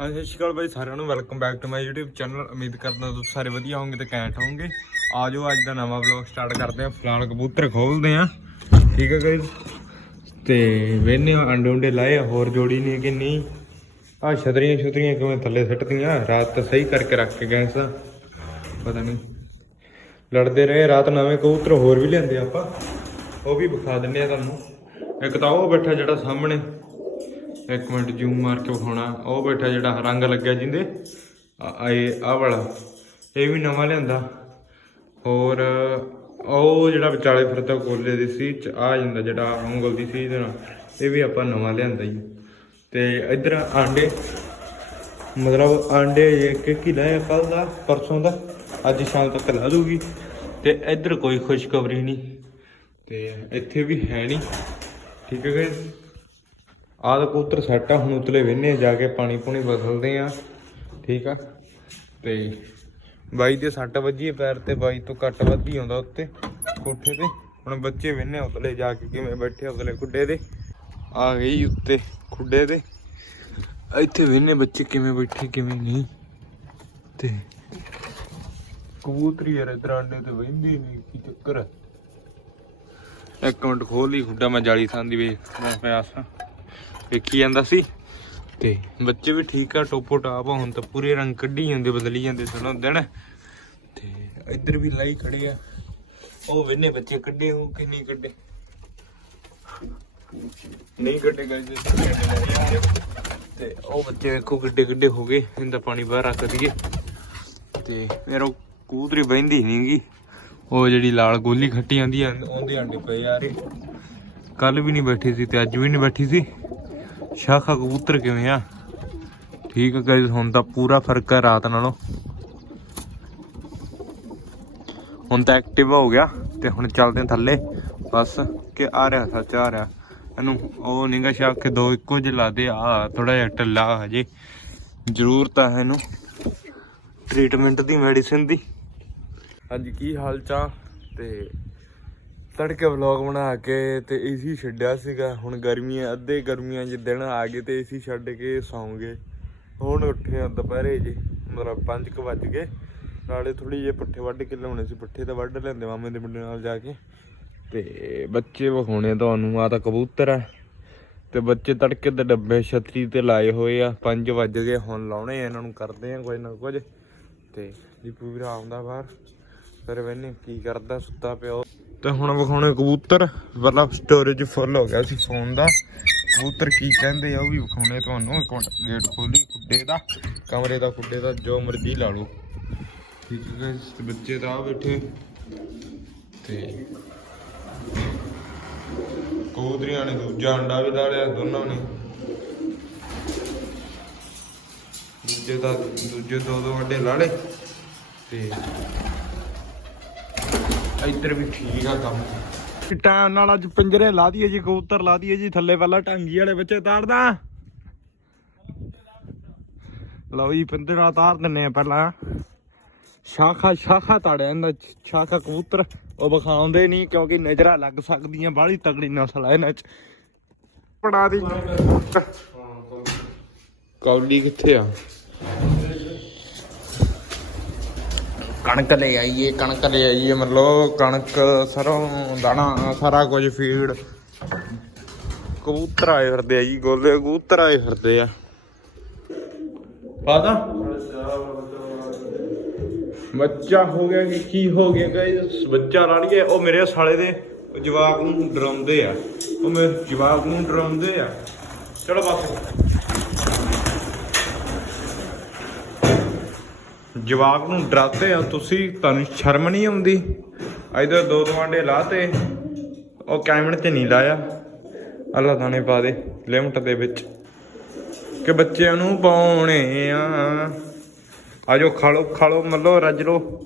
ਹਾਂ ਸਤਿ ਸ਼੍ਰੀ ਅਕਾਲ ਬਾਈ ਸਾਰਿਆਂ ਨੂੰ। Welcome back to my YouTube channel ਉਮੀਦ ਕਰਦਾ ਤੁਸੀਂ ਸਾਰੇ ਵਧੀਆ ਹੋਵੋਗੇ ਤੇ ਕੈਂਟ ਹੋਵੋਗੇ। ਆਜੋ ਅੱਜ ਦਾ ਨਵਾਂ ਵਲੌਗ ਸਟਾਰਟ ਕਰਦੇ ਹਾਂ। ਫਿਲਹਾਲ ਕਬੂਤਰ ਖੋਲਦੇ ਹਾਂ। ਠੀਕ ਹੈ ਗਾਇਸ ਤੇ ਵੇਨੇ ਅੰਡੇ ਉਂਡੇ ਲਾਏ ਆ, ਹੋਰ ਜੋੜੀ ਨਹੀਂ ਕਿ ਨਹੀਂ ਆ ਛਤਰੀਆਂ ਛਤਰੀਆਂ ਕਿਵੇਂ ਥੱਲੇ ਸਿੱਟਦੀਆਂ? ਰਾਤ ਤਾਂ ਸਹੀ ਕਰਕੇ ਰੱਖ ਕੇ ਗਏ ਸਾਂ। ਪਤਾ ਨਹੀਂ ਲੜਦੇ ਰਹੇ ਰਾਤ ਨਵੇਂ ਕਬੂਤਰ ਹੋਰ ਵੀ ਲਿਆਂਦੇ ਆਪਾਂ। ਉਹ ਵੀ ਵਿਖਾ ਦਿੰਨੇ ਆ ਤੁਹਾਨੂੰ। ਇੱਕ ਤਾਂ ਉਹ ਬੈਠਾ ਜਿਹੜਾ ਸਾਹਮਣੇ। ਇੱਕ ਮਿੰਟ ਜ਼ੂਮ ਮਾਰ ਕੇ ਵਿਖਾਉਣਾ। ਉਹ ਬੈਠਾ ਜਿਹੜਾ ਰੰਗ ਲੱਗਿਆ ਜਿੰਦੇ। ਆ ਇਹ ਵਾਲਾ। ਇਹ ਵੀ ਨਵਾਂ ਲਿਆਂਦਾ। ਹੋਰ, ਉਹ ਜਿਹੜਾ ਵਿਚਾਲੇ ਫਿਰਦਾ ਕੋਲੇ ਦੀ ਸੀ, ਚ ਆ ਜਾਂਦਾ ਜਿਹੜਾ ਉਂਗਲ ਦੀ ਸੀ ਇਹਦੇ ਨਾਲ। ਇਹ ਵੀ ਆਪਾਂ ਨਵਾਂ ਲਿਆਂਦਾ ਜੀ। ਤੇ ਇੱਧਰ ਆਂਡੇ। ਮਤਲਬ ਆਂਡੇ ਇੱਕ ਇੱਕ ਹੀ ਲਾਇਆ ਕੱਲ ਦਾ, ਪਰਸੋਂ ਦਾ? ਅੱਜ ਸ਼ਾਮ ਤੱਕ ਲਾ ਦੂਗੀ। ਤੇ ਇੱਧਰ ਕੋਈ ਖੁਸ਼ਖਬਰੀ ਨਹੀਂ। ਤੇ ਇੱਥੇ ਵੀ ਹੈ ਨਹੀਂ। ਠੀਕ ਹੈ ਗਾਇਸ? ਆਹ ਤਾਂ ਕਬੂਤਰ ਸੈੱਟ ਆ, ਹੁਣ ਉਤਲੇ ਵੇਨੇ ਜਾ ਕੇ ਪਾਣੀ ਪੂਣੀ ਬਦਲਦੇ ਆ। ਠੀਕ ਆ? ਤੇ ਬਾਈ ਦੇ ਸੱਟ ਵੱਜੀ ਪੈਰ ਤੇ, ਬਾਈ ਤੋਂ ਕੱਟ ਵੱਧ ਹੀ ਆਉਂਦਾ ਉੱਤੇ, ਕੋਠੇ ਤੇ। ਹੁਣ ਬੱਚੇ ਵੇਨੇ ਉਤਲੇ, ਜਾ ਕੇ ਕਿਵੇਂ ਬੈਠੇ ਉਤਲੇ ਖੁੱਡੇ ਦੇ ਆ ਗਈ ਉੱਤੇ ਖੁੱਡੇ ਦੇ ਇੱਥੇ ਵੇਨੇ ਬੱਚੇ ਕਿਵੇਂ ਬੈਠੇ, ਕਿਵੇਂ ਨਹੀਂ। ਤੇ ਕਬੂਤਰੀ ਯਾਰ ਇਧਰ ਆਂਡੇ ਤੇ ਵਹਿੰਦੀ ਨਹੀਂ ਕੀ ਚੱਕਰ ਹੈ ਇੱਕ ਮਿੰਟ ਖੋਲ ਲਈ ਖੁੱਡਾ, ਮੈਂ ਜਾਲੀ ਥਾਂ ਦੀ ਵੇਖਦਾ ਮੈਂ ਸਾਂ ਵੇਖੀ ਜਾਂਦਾ ਸੀ। ਤੇ ਬੱਚੇ ਵੀ ਠੀਕ ਆ ਟੋਪੋ ਟਾਪ ਆ, ਹੁਣ ਤਾਂ ਪੂਰੇ ਰੰਗ ਕੱਢੀ ਜਾਂਦੇ ਬਦਲੀ ਜਾਂਦੇ ਸੁਣੋ ਦਿਨ। ਤੇ ਇੱਧਰ ਵੀ ਲਾਈ ਖੜੇ ਆ। ਉਹ ਵੇਨੇ ਬੱਚੇ ਕੱਢੇ ਹੋ ਕਿ ਨਹੀਂ ਕੱਢੇ? ਨਹੀਂ ਕੱਢੇ ਗਏ ਤੇ ਉਹ ਬੱਚੇ ਵੇਖੋ ਕਿੱਡੇ ਕਿੱਡੇ ਹੋ ਗਏ ਇਹਦਾ ਪਾਣੀ ਬਾਹਰ ਰੱਖ ਦਈਏ। ਤੇ ਮੇਰਾ ਉਹ ਕੂਤਰੀ ਬਹਿੰਦੀ ਨਹੀਂਗੀ ਉਹ ਜਿਹੜੀ ਲਾਲ ਗੋਲੀ ਖੱਟੀ ਆਂਦੀ ਆ ਉਹਦੇ ਆਂਡੇ ਪਏ ਯਾਰ ਕੱਲ ਵੀ ਨਹੀਂ ਬੈਠੀ ਸੀ ਤੇ ਅੱਜ ਵੀ ਨਹੀਂ ਬੈਠੀ ਸੀ। ਸ਼ਾਖਾ ਕਬੂਤਰ ਕਿਵੇਂ ਆ? ਠੀਕ ਹੈ ਗਾਇਸ ਹੁਣ ਤਾਂ ਪੂਰਾ ਫ਼ਰਕ ਹੈ ਰਾਤ ਨਾਲੋਂ। ਹੁਣ ਤਾਂ ਐਕਟਿਵ ਹੋ ਗਿਆ ਤੇ ਹੁਣ ਚੱਲਦੇ ਹਾਂ ਥੱਲੇ। ਬਸ ਕਿ ਆ ਰਿਹਾ ਸੱਚ, ਆ ਰਿਹਾ। ਇਹਨੂੰ ਉਹ ਨਿਗਾ ਸ਼ਾਖ ਕੇ ਦੋ ਇੱਕੋ ਜਿਹੇ ਲਾ ਦੇ, ਆ ਥੋੜਾ ਜਿਹਾ ਢਿੱਲਾ ਹਜੇ। ਜ਼ਰੂਰਤ ਹੈ ਇਹਨੂੰ ਟ੍ਰੀਟਮੈਂਟ ਦੀ ਮੈਡੀਸਿਨ ਦੀ। ਅੱਜ ਕੀ ਹਾਲ ਚਾਲ? ਤੇ ਤੜਕੇ ਵਲੌਗ ਬਣਾ ਕੇ ਤੇ ਏਸੀ ਛੱਡਿਆ ਸੀਗਾ। ਹੁਣ ਗਰਮੀਆਂ, ਅੱਧੇ ਗਰਮੀਆਂ ਦੇ ਦਿਨ ਆ ਗਏ ਤੇ ਏਸੀ ਛੱਡ ਕੇ ਸੌਂਗੇ। ਹੁਣ ਉੱਠੇ ਆ ਦੁਪਹਿਰੇ ਜੇ, ਮਤਲਬ 5 ਵੱਜ ਗਏ। ਨਾਲੇ ਥੋੜੀ ਜਿਹੀ ਪੱਠੇ ਵੱਢ ਕੇ ਲਿਆਉਣੇ ਸੀ, ਪੱਠੇ ਤਾਂ ਵੱਢ ਲੈਂਦੇ ਮਾਮੇ ਦੇ ਮੁੰਡੇ ਨਾਲ ਜਾ ਕੇ। ਤੇ ਬੱਚੇ ਵਿਖਾਉਣੇ ਤੁਹਾਨੂੰ ਆ ਤਾਂ ਕਬੂਤਰ ਆ। ਤੇ ਬੱਚੇ ਤੜਕੇ ਦੇ ਡੱਬੇ ਛਤਰੀ ਤੇ ਲਾਏ ਹੋਏ ਆ 5 ਵੱਜ ਗਏ, ਹੁਣ ਲਾਉਣੇ ਆ, ਇਹਨਾਂ ਨੂੰ ਕਰਦੇ ਆ ਕੁਝ ਨਾ ਕੁਝ। ਤੇ ਦੀਪੂ ਵੀਰਾ ਆਉਂਦਾ ਬਾਹਰ। ਫਿਰ ਵੇਨੇ ਕੀ ਕਰਦਾ, ਸੁੱਤਾ ਪਿਆ ਤੇ ਹੁਣ ਵਿਖਾਉਣੇ ਕਬੂਤਰ। ਮਤਲਬ ਸਟੋਰੇਜ ਫੁੱਲ ਹੋ ਗਿਆ ਸੀ ਫੋਨ ਦਾ। ਕਬੂਤਰ ਕੀ ਕਹਿੰਦੇ ਆ ਉਹ ਵੀ ਵਿਖਾਉਣੇ ਤੁਹਾਨੂੰ। ਇੱਕ ਗੇਟ ਖੋਲੀ, ਖੁੱਡੇ ਦਾ। ਕਮਰੇ ਦਾ, ਖੁੱਡੇ ਦਾ, ਜੋ ਮਰਜ਼ੀ ਲਾ ਲਓ। ਠੀਕ ਹੈ ਬੱਚੇ ਤਾਂ ਬੈਠੇ। ਤੇ ਕਬੂਤਰੀਆਂ ਨੇ ਦੂਜਾ ਅੰਡਾ ਵੀ ਲਾ ਲਿਆ, ਦੋਨਾਂ ਨੇ। ਦੂਜੇ ਦਾ, ਦੂਜੇ ਦੋ ਦੋ ਅੰਡੇ ਲਾ ਲਏ। ਤੇ ਇੱਧਰ ਵੀ ਠੀਕ ਆ ਕੰਮ। ਟਾਈਮ ਨਾਲ ਅੱਜ ਪਿੰਜਰੇ ਲਾ ਦਈਏ ਜੀ ਕਬੂਤਰ ਲਾ ਦਈਏ ਜੀ ਥੱਲੇ ਪਹਿਲਾਂ ਟਾਂਗੀ ਵਾਲੇ ਬੱਚੇ ਤਾੜਦਾ ਲਓ ਜੀ ਪਿੰਜਰਾ ਤਾਰ ਦਿੰਨੇ ਆ ਪਹਿਲਾਂ। ਸ਼ਾਖਾ ਸ਼ਾਖਾ ਤਾੜਿਆ ਇਹਨਾਂ ਚ ਸ਼ਾਖਾ ਕਬੂਤਰ। ਉਹ ਵਿਖਾਉਂਦੇ ਨਹੀਂ ਕਿਉਂਕਿ ਨਜ਼ਰਾਂ ਲੱਗ ਸਕਦੀਆਂ ਬਾਹਲੀ ਤਗੜੀ ਨਸਲ ਆ ਇਹਨਾਂ ਚ। ਪੜਾ ਦੀ। ਕੌਲੀ ਕਿੱਥੇ ਆ? ਕਣਕ ਲੈ ਆਈਏ ਕਣਕ ਲੈ ਆਈਏ ਮਤਲਬ ਕਣਕ ਸਰੋਂ ਦਾਣਾ ਸਾਰਾ ਕੁਝ ਫੀਡ ਕਬੂਤਰ ਆਏ ਫਿਰਦੇ ਆ ਜੀ ਗੋਲੇ ਕਬੂਤਰ ਆਏ ਫਿਰਦੇ ਆ। ਪਾਦਾ ਬੱਚਾ ਹੋ ਗਿਆ ਕਿ ਕੀ ਹੋ ਗਿਆ ਗਾਇਸ ਬੱਚਾ ਲੜ ਗਿਆ ਉਹ ਮੇਰੇ ਸਾਲੇ ਦੇ ਜਵਾਕ ਨੂੰ ਡਰਾਉਂਦੇ ਆ। ਉਹ ਮੇਰੇ ਜਵਾਕ ਨੂੰ ਡਰਾਉਂਦੇ ਆ। ਚਲੋ ਬਸ। ਜਵਾਕ ਨੂੰ ਡਰਾਤੇ ਆ, ਤੁਸੀਂ, ਤੁਹਾਨੂੰ ਸ਼ਰਮ ਨਹੀਂ ਆਉਂਦੀ? ਇਧਰ ਦੋ ਦੋ ਆਂਡੇ ਲਾਤੇ, ਉਹ ਕੈਮਣ ਤੇ ਨਹੀਂ ਲਾਇਆ। ਅੱਲਾ ਦਾਣੇ ਪਾ ਦੇ, ਲਿਮਟ ਦੇ ਵਿੱਚ। ਕਿ ਬੱਚਿਆਂ ਨੂੰ ਪਾਉਣੇ ਆ। ਆਜੋ ਖਾ ਲੋ ਖਾ ਲੋ ਮੱਲੋ, ਰੱਜ ਲੋ।